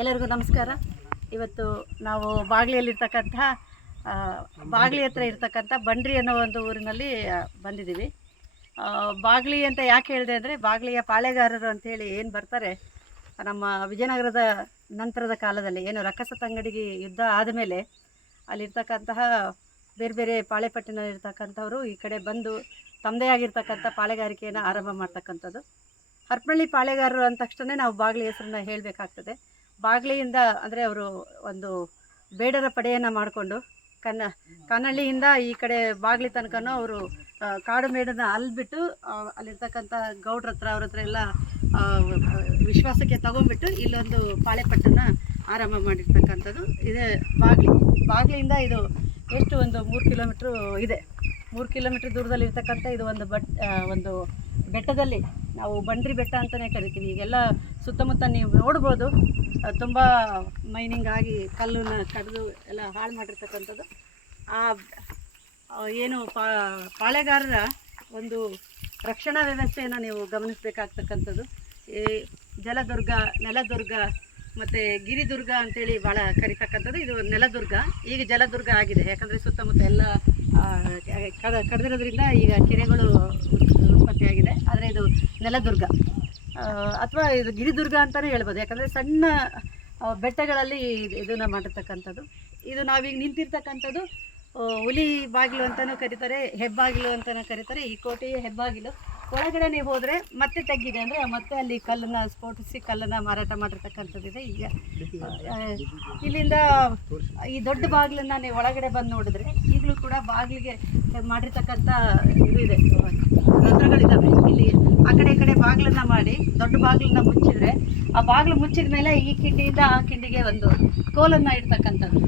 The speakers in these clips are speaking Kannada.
ಎಲ್ಲರಿಗೂ ನಮಸ್ಕಾರ. ಇವತ್ತು ನಾವು ಬಾಗ್ಲಿಯಲ್ಲಿರ್ತಕ್ಕಂಥ ಬಾಗ್ಲಿ ಹತ್ರ ಇರ್ತಕ್ಕಂಥ ಬಂಡ್ರಿ ಅನ್ನೋ ಒಂದು ಊರಿನಲ್ಲಿ ಬಂದಿದ್ದೀವಿ. ಬಾಗ್ಲಿ ಅಂತ ಯಾಕೆ ಹೇಳಿದೆ ಅಂದರೆ, ಬಾಗ್ಲಿಯ ಪಾಳೆಗಾರರು ಅಂಥೇಳಿ ಏನು ಬರ್ತಾರೆ, ನಮ್ಮ ವಿಜಯನಗರದ ನಂತರದ ಕಾಲದಲ್ಲಿ, ಏನು ರಕ್ಕಸ ತಂಗಡಿಗೆ ಯುದ್ಧ ಆದಮೇಲೆ ಅಲ್ಲಿರ್ತಕ್ಕಂತಹ ಬೇರೆ ಬೇರೆ ಪಾಳೆಪಟ್ಟಿನ ಇರ್ತಕ್ಕಂಥವರು ಈ ಕಡೆ ಬಂದು ತಮ್ಮದೇ ಆಗಿರ್ತಕ್ಕಂಥ ಪಾಳೆಗಾರಿಕೆಯನ್ನು ಆರಂಭ ಮಾಡ್ತಕ್ಕಂಥದ್ದು. ಹರಪನಹಳ್ಳಿ ಪಾಳೆಗಾರರು ಅಂದ ತಕ್ಷಣ ನಾವು ಬಾಗ್ಲಿ ಹೆಸರನ್ನ ಹೇಳಬೇಕಾಗ್ತದೆ. ಬಾಗ್ಲಿಯಿಂದ ಅಂದರೆ ಅವರು ಒಂದು ಬೇಡರ ಪಡೆಯನ್ನು ಮಾಡಿಕೊಂಡು ಕನ್ನ, ಕನ್ನಳ್ಳಿಯಿಂದ ಈ ಕಡೆ ಬಾಗ್ಲಿ ತನಕನೂ ಅವರು ಕಾಡು ಮೇಡನ್ನ ಅಲ್ಬಿಟ್ಟು ಅಲ್ಲಿರ್ತಕ್ಕಂಥ ಗೌಡ್ರ ಹತ್ರ, ಅವ್ರ ಹತ್ರ ಎಲ್ಲ ವಿಶ್ವಾಸಕ್ಕೆ ತಗೊಂಡ್ಬಿಟ್ಟು ಇಲ್ಲೊಂದು ಪಾಳೆಪಟ್ಟನ ಆರಂಭ ಮಾಡಿರ್ತಕ್ಕಂಥದ್ದು. ಇದೇ ಬಾಗ್ಲಿ. ಬಾಗ್ಲಿಯಿಂದ ಇದು ಎಷ್ಟು ಒಂದು ಮೂರು ಕಿಲೋಮೀಟ್ರು ಇದೆ. ಮೂರು ಕಿಲೋಮೀಟ್ರ್ ದೂರದಲ್ಲಿರ್ತಕ್ಕಂಥ ಇದು ಒಂದು ಬಟ್ ಒಂದು ಬೆಟ್ಟದಲ್ಲಿ ನಾವು ಬಂಡ್ರಿ ಬೆಟ್ಟ ಅಂತಲೇ ಕರಿತೀವಿ. ಈಗೆಲ್ಲ ಸುತ್ತಮುತ್ತ ನೀವು ನೋಡ್ಬೋದು ತುಂಬ ಮೈನಿಂಗ್ ಆಗಿ ಕಲ್ಲನ್ನ ಕಡಿದು ಎಲ್ಲ ಹಾಳು ಮಾಡಿರ್ತಕ್ಕಂಥದ್ದು. ಆ ಏನು ಪಾಳೆಗಾರರ ಒಂದು ರಕ್ಷಣಾ ವ್ಯವಸ್ಥೆಯನ್ನು ನೀವು ಗಮನಿಸಬೇಕಾಗ್ತಕ್ಕಂಥದ್ದು. ಈ ಜಲದುರ್ಗ, ನೆಲದುರ್ಗ ಮತ್ತು ಗಿರಿದುರ್ಗ ಅಂತೇಳಿ ಭಾಳ ಕರಿತಕ್ಕಂಥದ್ದು. ಇದು ನೆಲದುರ್ಗ. ಈಗ ಜಲದುರ್ಗ ಆಗಿದೆ. ಯಾಕಂದರೆ ಸುತ್ತಮುತ್ತ ಎಲ್ಲ ಕಡ, ಕಡ್ದಿರೋದ್ರಿಂದ ಈಗ ಕೆರೆಗಳು ಉತ್ಪತ್ತಿಯಾಗಿದೆ. ಆದರೆ ಇದು ನೆಲದುರ್ಗ. ಅಥವಾ ಇದು ಗಿರಿದುರ್ಗ ಅಂತಲೇ ಹೇಳ್ಬೋದು. ಯಾಕಂದರೆ ಸಣ್ಣ ಬೆಟ್ಟಗಳಲ್ಲಿ ಇದನ್ನು ಮಾಡಿರ್ತಕ್ಕಂಥದ್ದು. ಇದು ನಾವೀಗ ನಿಂತಿರ್ತಕ್ಕಂಥದ್ದು ಹುಲಿ ಬಾಗಿಲು ಅಂತಲೂ ಕರೀತಾರೆ, ಹೆಬ್ಬಾಗಿಲು ಅಂತಲೂ ಕರೀತಾರೆ, ಈ ಕೋಟೆಯ ಹೆಬ್ಬಾಗಿಲು. ಒಳಗಡೆ ನೀವು ಹೋದರೆ ಮತ್ತೆ ತಗ್ಗಿದೆ ಅಂದರೆ ಮತ್ತೆ ಅಲ್ಲಿ ಕಲ್ಲನ್ನು, ಸ್ಫೋಟಿಸಿ ಕಲ್ಲನ್ನು ಮಾರಾಟ ಮಾಡಿರ್ತಕ್ಕಂಥದ್ದಿದೆ ಈಗ. ಇಲ್ಲಿಂದ ಈ ದೊಡ್ಡ ಬಾಗಿಲನ್ನು ನೀವು ಒಳಗಡೆ ಬಂದು ನೋಡಿದ್ರೆ ಈಗಲೂ ಕೂಡ ಬಾಗಿಲಿಗೆ ಮಾಡಿರ್ತಕ್ಕಂಥ ಇದು ಇದೆ. ರಂಧ್ರಗಳಿದ್ದಾವೆ ಇಲ್ಲಿ ಆ ಕಡೆ ಈ ಕಡೆ ಬಾಗಿಲನ್ನ ಮಾಡಿ ದೊಡ್ಡ ಬಾಗಿಲನ್ನ ಮುಚ್ಚಿದ್ರೆ ಆ ಬಾಗಿಲು ಮುಚ್ಚಿದ ಮೇಲೆ ಈ ಕಿಂಡಿಯಿಂದ ಆ ಕಿಂಡಿಗೆ ಒಂದು ಕೋಲನ್ನು ಇಡ್ತಕ್ಕಂಥದ್ದು.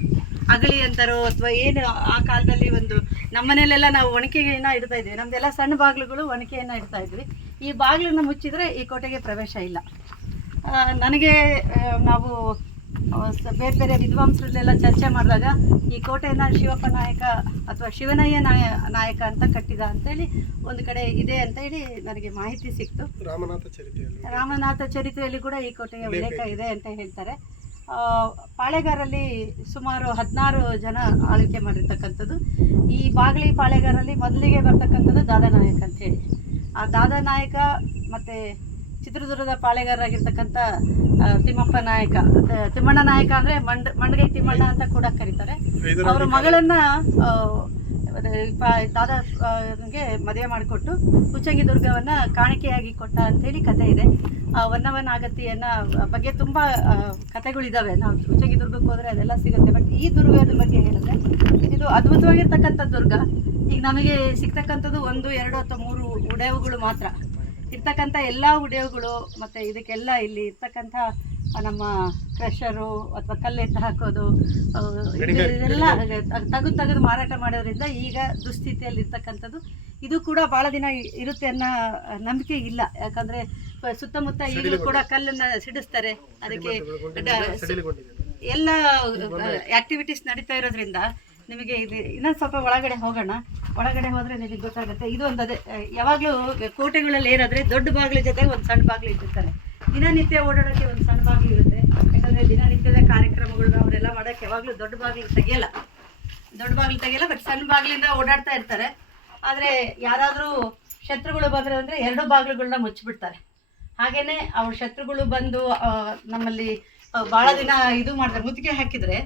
ಅಗಳಿ ಅಂತಾರೋ ಅಥವಾ ಏನು ಆ ಕಾಲದಲ್ಲಿ ಒಂದು ನಮ್ಮನೇಲೆಲ್ಲ ನಾವು ಒಣಕೆಯನ್ನು ಇಡ್ತಾ ಇದ್ವಿ. ನಮ್ದೆಲ್ಲ ಸಣ್ಣ ಬಾಗಿಲುಗಳು ಒಣಕೆಯನ್ನ ಇಡ್ತಾ ಇದ್ವಿ. ಈ ಬಾಗಿಲನ್ನು ಮುಚ್ಚಿದ್ರೆ ಈ ಕೋಟೆಗೆ ಪ್ರವೇಶ ಇಲ್ಲ. ನನಗೆ ನಾವು ಬೇರೆ ಬೇರೆ ವಿದ್ವಾಂಸರಲ್ಲೆಲ್ಲ ಚರ್ಚೆ ಮಾಡಿದಾಗ ಈ ಕೋಟೆಯನ್ನು ಶಿವಪ್ಪ ನಾಯಕ ಅಥವಾ ಶಿವನಯ್ಯ ನಾಯ ನಾಯಕ ಅಂತ ಕಟ್ಟಿದ ಅಂತೇಳಿ ಒಂದು ಕಡೆ ಇದೆ ಅಂತ ಹೇಳಿ ನನಗೆ ಮಾಹಿತಿ ಸಿಕ್ತು. ರಾಮನಾಥ ಚರಿತ್ರೆಯಲ್ಲಿ. ರಾಮನಾಥ ಚರಿತ್ರೆಯಲ್ಲಿ ಕೂಡ ಈ ಕೋಟೆಯ ಉಲ್ಲೇಖ ಇದೆ ಅಂತ ಹೇಳ್ತಾರೆ. ಪಾಳೆಗಾರಲ್ಲಿ ಸುಮಾರು ಹದಿನಾರು ಜನ ಆಳ್ವಿಕೆ ಮಾಡಿರ್ತಕ್ಕಂಥದ್ದು. ಈ ಬಾಗಲಿ ಪಾಳೆಗಾರಲ್ಲಿ ಮೊದಲಿಗೆ ಬರ್ತಕ್ಕಂಥದ್ದು ದಾದಾನಾಯಕ ಅಂತೇಳಿ ಆ ದಾದಾನಾಯಕ ಮತ್ತು ಚಿತ್ರದುರ್ಗದ ಪಾಳೆಗಾರರಾಗಿರ್ತಕ್ಕಂಥ ತಿಮ್ಮಪ್ಪ ನಾಯಕ ತಿಮ್ಮಣ್ಣ ನಾಯಕ ಅಂದರೆ ಮಂಡ್ ಮಂಡಗೈ ತಿಮ್ಮಣ್ಣ ಅಂತ ಕೂಡ ಕರೀತಾರೆ. ಅವರ ಮಗಳನ್ನ ಆ, ಅದೇ ಪ- ದಾದ ಆ, ಮದುವೆ ಮಾಡಿಕೊಟ್ಟು ಉಚ್ಚಂಗಿ ದುರ್ಗವನ್ನ ಕಾಣಿಕೆಯಾಗಿ ಕೊಟ್ಟ ಅಂತೇಳಿ ಕತೆ ಇದೆ. ಆ ವನ್ನವನ ಆಗತಿಯನ್ನ ಬಗ್ಗೆ ತುಂಬ ಕತೆಗಳಿದ್ದಾವೆ ನಾವು ಉಚ್ಚಂಗಿ ದುರ್ಗಕ್ಕೆ ಹೋದರೆ ಅದೆಲ್ಲ ಸಿಗುತ್ತೆ. ಬಟ್ ಈ ದುರ್ಗದ ಬಗ್ಗೆ ಹೇಳಿದ್ರೆ ಇದು ಅದ್ಭುತವಾಗಿರ್ತಕ್ಕಂಥ ದುರ್ಗ. ಈಗ ನಮಗೆ ಸಿಗ್ತಕ್ಕಂಥದ್ದು ಒಂದು ಎರಡು ಅಥವಾ ಮೂರು ಉಡೇವುಗಳು ಮಾತ್ರ. ಇರ್ತಕ್ಕಂಥ ಎಲ್ಲ ಉಡೇವುಗಳು ಮತ್ತು ಇದಕ್ಕೆಲ್ಲ ಇಲ್ಲಿ ಇರ್ತಕ್ಕಂಥ ನಮ್ಮ ಕ್ರಷರು ಅಥವಾ ಕಲ್ಲೆತ್ತು ಹಾಕೋದು ಇದೆಲ್ಲ ತಗದು ತಗದು ಮಾರಾಟ ಮಾಡೋದ್ರಿಂದ ಈಗ ದುಸ್ಥಿತಿಯಲ್ಲಿ ಇರ್ತಕ್ಕಂಥದ್ದು. ಇದು ಕೂಡ ಭಾಳ ದಿನ ಇರುತ್ತೆ ಅನ್ನೋ ನಂಬಿಕೆ ಇಲ್ಲ. ಯಾಕಂದ್ರೆ ಸುತ್ತಮುತ್ತ ಈಗಲೂ ಕೂಡ ಕಲ್ಲನ್ನ ಸಿಡಿಸ್ತಾರೆ. ಅದಕ್ಕೆ ಎಲ್ಲ ಆಕ್ಟಿವಿಟೀಸ್ ನಡೀತಾ ಇರೋದ್ರಿಂದ ನಿಮಗೆ ಇದು ಇನ್ನೊಂದು ಸ್ವಲ್ಪ ಒಳಗಡೆ ಹೋಗೋಣ. ಒಳಗಡೆ ಹೋದ್ರೆ ನಿಮಗೆ ಗೊತ್ತಾಗುತ್ತೆ. ಇದು ಒಂದು ಅದೇ ಯಾವಾಗಲೂ ಕೋಟೆಗಳಲ್ಲಿ ಏನಾದ್ರೆ ದೊಡ್ಡ ಬಾಗಿಲು ಜೊತೆ ಒಂದು ಸಣ್ಣ ಬಾಗಿಲು ಇಟ್ಟಿರ್ತಾರೆ. ದಿನನಿತ್ಯ ಓಡಾಡೋಕ್ಕೆ ಒಂದು ಸಣ್ಣ ಬಾಗಿಲು ಇರುತ್ತೆ. ಯಾಕಂದರೆ ದಿನನಿತ್ಯದ ಕಾರ್ಯಕ್ರಮಗಳು ಅವರೆಲ್ಲ ಮಾಡೋಕ್ಕೆ ಯಾವಾಗಲೂ ದೊಡ್ಡ ಬಾಗಿಲು ತೆಗೆಯಲ್ಲ. ದೊಡ್ಡ ಬಾಗಿಲು ತೆಗಿಯಲ್ಲ ಬಟ್ ಸಣ್ಣ ಬಾಗಿಲಿಂದ ಓಡಾಡ್ತಾ ಇರ್ತಾರೆ. ಆದರೆ ಯಾರಾದರೂ ಶತ್ರುಗಳು ಬಂದರೆ ಅಂದರೆ ಎರಡು ಬಾಗಿಲುಗಳನ್ನ ಮುಚ್ಚಿಬಿಡ್ತಾರೆ. ಹಾಗೇನೆ ಅವ್ರ ಶತ್ರುಗಳು ಬಂದು ನಮ್ಮಲ್ಲಿ ಭಾಳ ದಿನ ಇದು ಮಾಡ್ತಾರೆ. ಮುತ್ತಿಗೆ ಹಾಕಿದರೆ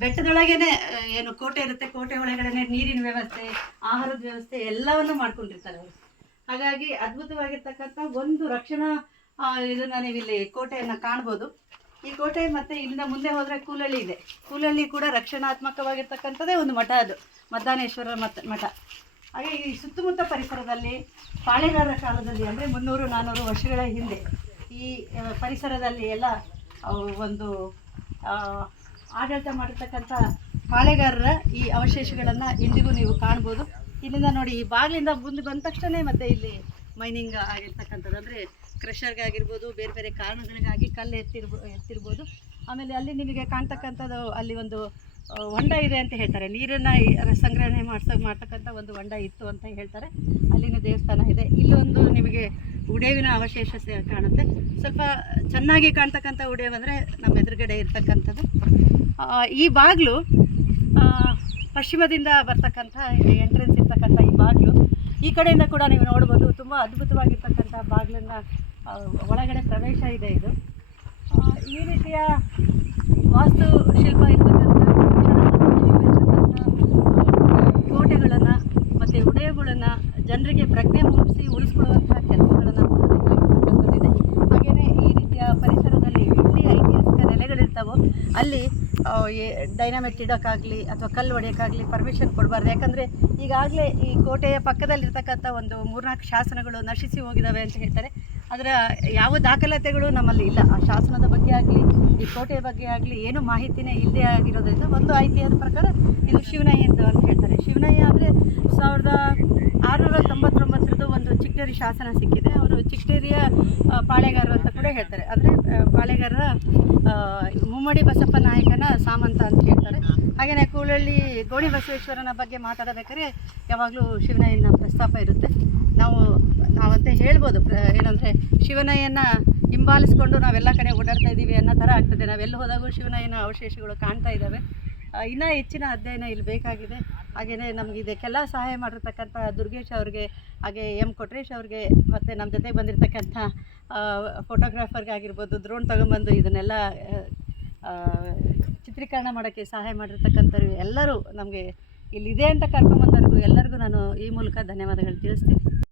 ಬೆಟ್ಟದೊಳಗೇನೆ ಏನು ಕೋಟೆ ಇರುತ್ತೆ, ಕೋಟೆ ಒಳಗಡೆನೆ ನೀರಿನ ವ್ಯವಸ್ಥೆ, ಆಹಾರದ ವ್ಯವಸ್ಥೆ ಎಲ್ಲವನ್ನು ಮಾಡ್ಕೊಂಡಿರ್ತಾರೆ ಅವರು. ಹಾಗಾಗಿ ಅದ್ಭುತವಾಗಿರ್ತಕ್ಕಂಥ ಒಂದು ರಕ್ಷಣಾ ಇದನ್ನ ನೀವು ಇಲ್ಲಿ ಕೋಟೆಯನ್ನು ಕಾಣ್ಬೋದು. ಈ ಕೋಟೆ ಮತ್ತೆ ಇಲ್ಲಿಂದ ಮುಂದೆ ಹೋದರೆ ಕೂಲಳ್ಳಿ ಇದೆ. ಕೂಲಳ್ಳಿ ಕೂಡ ರಕ್ಷಣಾತ್ಮಕವಾಗಿರ್ತಕ್ಕಂಥದ್ದೇ ಒಂದು ಮಠ ಅದು. ಮದ್ದಾನೇಶ್ವರ ಮಠ ಮಠ. ಹಾಗೆ ಈ ಸುತ್ತಮುತ್ತ ಪರಿಸರದಲ್ಲಿ, ಪಾಳೆಗಾರರ ಕಾಲದಲ್ಲಿ ಅಂದರೆ ಮುನ್ನೂರು ನಾನ್ನೂರು ವರ್ಷಗಳ ಹಿಂದೆ ಈ ಪರಿಸರದಲ್ಲಿ ಎಲ್ಲ ಒಂದು ಆಡಳಿತ ಮಾಡಿರ್ತಕ್ಕಂಥ ಪಾಳೆಗಾರರ ಈ ಅವಶೇಷಗಳನ್ನು ಇಂದಿಗೂ ನೀವು ಕಾಣ್ಬೋದು. ಇಲ್ಲಿಂದ ನೋಡಿ, ಈ ಬಾಗಿಲಿಂದ ಮುಂದೆ ಬಂದ ತಕ್ಷಣ ಮತ್ತೆ ಇಲ್ಲಿ ಮೈನಿಂಗ್ ಆಗಿರ್ತಕ್ಕಂಥದ್ದು. ಅಂದರೆ ಕ್ರಷರ್ಗಾಗಿರ್ಬೋದು ಬೇರೆ ಬೇರೆ ಕಾರಣಗಳಿಗಾಗಿ ಕಲ್ಲು ಎತ್ತಿರ್ಬೋ, ಎತ್ತಿರ್ಬೋದು. ಆಮೇಲೆ ಅಲ್ಲಿ ನಿಮಗೆ ಕಾಣ್ತಕ್ಕಂಥದ್ದು ಅಲ್ಲಿ ಒಂದು ಹೊಂಡ ಇದೆ ಅಂತ ಹೇಳ್ತಾರೆ. ನೀರನ್ನು ಸಂಗ್ರಹಣೆ ಮಾಡ್ಸ, ಮಾಡ್ತಕ್ಕಂಥ ಒಂದು ಹೊಂಡ ಇತ್ತು ಅಂತ ಹೇಳ್ತಾರೆ. ಅಲ್ಲಿನ ದೇವಸ್ಥಾನ ಇದೆ. ಇಲ್ಲೊಂದು ನಿಮಗೆ ಉಡೇವಿನ ಅವಶೇಷತೆ ಕಾಣುತ್ತೆ. ಸ್ವಲ್ಪ ಚೆನ್ನಾಗಿ ಕಾಣ್ತಕ್ಕಂಥ ಉಡೇವು ಅಂದರೆ ನಮ್ಮ ಎದುರುಗಡೆ ಇರ್ತಕ್ಕಂಥದ್ದು. ಈ ಬಾಗಿಲು ಪಶ್ಚಿಮದಿಂದ ಬರ್ತಕ್ಕಂಥ ಎಂಟ್ರೆನ್ಸ್ ಇರ್ತಕ್ಕಂಥ ಈ ಬಾಗಿಲು. ಈ ಕಡೆಯಿಂದ ಕೂಡ ನೀವು ನೋಡ್ಬೋದು, ತುಂಬ ಅದ್ಭುತವಾಗಿರ್ತಕ್ಕಂಥ ಬಾಗಿಲನ್ನು ಒಳಗಡೆ ಪ್ರವೇಶ ಇದೆ ಇದು. ಈ ರೀತಿಯ ವಾಸ್ತು ಶಿಲ್ಪ ಕೋಟೆಗಳನ್ನು ಮತ್ತು ಉಡಯಗಳನ್ನು ಜನರಿಗೆ ಪ್ರಜ್ಞೆ ಮೂಡಿಸಿ ಉಳಿಸ್ಕೊಳ್ಳುವಂಥ ಕೆಲಸಗಳನ್ನು ಬಂದಿದೆ ಹಾಗೆಯೇ ಈ ರೀತಿಯ ಪರಿಸರದಲ್ಲಿ ಎಲ್ಲಿ ಐತಿಹಾಸಿಕ ನೆಲೆಗಳಿರ್ತಾವೋ, ಅಲ್ಲಿ ಡೈನಾಮಿಟ್ ಇಡೋಕ್ಕಾಗಲಿ ಅಥವಾ ಕಲ್ಲು ಹೊಡೆಯೋಕ್ಕಾಗಲಿ ಪರ್ಮಿಷನ್ ಕೊಡಬಾರ್ದು. ಯಾಕಂದರೆ ಈಗಾಗಲೇ ಈ ಕೋಟೆಯ ಪಕ್ಕದಲ್ಲಿರ್ತಕ್ಕಂಥ ಒಂದು ಮೂರ್ನಾಲ್ಕು ಶಾಸನಗಳು ನಶಿಸಿ ಹೋಗಿದ್ದಾವೆ ಅಂತ ಹೇಳ್ತಾರೆ. ಅದರ ಯಾವ ದಾಖಲಾತಿಗಳು ನಮ್ಮಲ್ಲಿ ಇಲ್ಲ. ಆ ಶಾಸನದ ಬಗ್ಗೆ ಆಗಲಿ, ಈ ಕೋಟೆಯ ಬಗ್ಗೆ ಆಗಲಿ ಏನು ಮಾಹಿತಿನೇ ಇಲ್ಲದೆ ಆಗಿರೋದ್ರಿಂದ ಒಂದು ಐತಿಹ್ಯದ ಪ್ರಕಾರ ಇದು ಶಿವನಯ್ಯ ಅಂತ ಹೇಳ್ತಾರೆ. ಶಿವನಯ್ಯ ಅಂದರೆ ಸಾವಿರದ ಆರುನೂರ ತೊಂಬತ್ತೊಂಬತ್ತರದ್ದು ಒಂದು ಚಿಕ್ಕೇರಿ ಶಾಸನ ಸಿಕ್ಕಿದೆ. ಅವರು ಚಿಕ್ಕೇರಿಯ ಪಾಳೆಗಾರರು ಅಂತ ಕೂಡ ಹೇಳ್ತಾರೆ. ಅಂದರೆ ಪಾಳೆಗಾರರ ಮುಮ್ಮಡಿ ಬಸಪ್ಪ ನಾಯಕನ ಸಾಮಂತ ಅಂತ ಹೇಳ್ತಾರೆ. ಹಾಗೆಯೇ ಕೂಳಳ್ಳಿ ಗೋಣಿ ಬಸವೇಶ್ವರನ ಬಗ್ಗೆ ಮಾತಾಡಬೇಕಾದ್ರೆ ಯಾವಾಗಲೂ ಶಿವನಯ್ಯನ ಪ್ರಸ್ತಾಪ ಇರುತ್ತೆ. ನಾವು ನಾವಂತೆ ಹೇಳ್ಬೋದು ಏನಂದರೆ ಶಿವನಯ್ಯನ ಹಿಂಬಾಲಿಸ್ಕೊಂಡು ನಾವೆಲ್ಲ ಕಡೆ ಓಡಾಡ್ತಾ ಇದ್ದೀವಿ ಅನ್ನೋ ಥರ ಆಗ್ತದೆ. ನಾವೆಲ್ಲಿ ಹೋದಾಗೂ ಶಿವನಯ್ಯನ ಅವಶೇಷಗಳು ಕಾಣ್ತಾ ಇದ್ದಾವೆ. ಇನ್ನೂ ಹೆಚ್ಚಿನ ಅಧ್ಯಯನ ಇಲ್ಲಿ ಬೇಕಾಗಿದೆ. ಹಾಗೆಯೇ ನಮ್ಗೆ ಇದಕ್ಕೆಲ್ಲ ಸಹಾಯ ಮಾಡಿರ್ತಕ್ಕಂಥ ದುರ್ಗೇಶ್ ಅವ್ರಿಗೆ, ಹಾಗೆ ಎಂ ಕೊಟ್ರೇಶ್ ಅವ್ರಿಗೆ, ಮತ್ತು ನಮ್ಮ ಜೊತೆಗೆ ಬಂದಿರತಕ್ಕಂಥ ಫೋಟೋಗ್ರಾಫರ್ಗಾಗಿರ್ಬೋದು ಡ್ರೋನ್ ತೊಗೊಂಬಂದು ಇದನ್ನೆಲ್ಲ ಚಿತ್ರೀಕರಣ ಮಾಡೋಕ್ಕೆ ಸಹಾಯ ಮಾಡಿರ್ತಕ್ಕಂಥವ್ರು ಎಲ್ಲರೂ ನಮಗೆ ಇಲ್ಲಿದೆ ಅಂತ ಕರ್ಕೊಂಬಂದವ್ರಿಗೂ ಎಲ್ಲರಿಗೂ ನಾನು ಈ ಮೂಲಕ ಧನ್ಯವಾದಗಳು ತಿಳಿಸ್ತೀನಿ.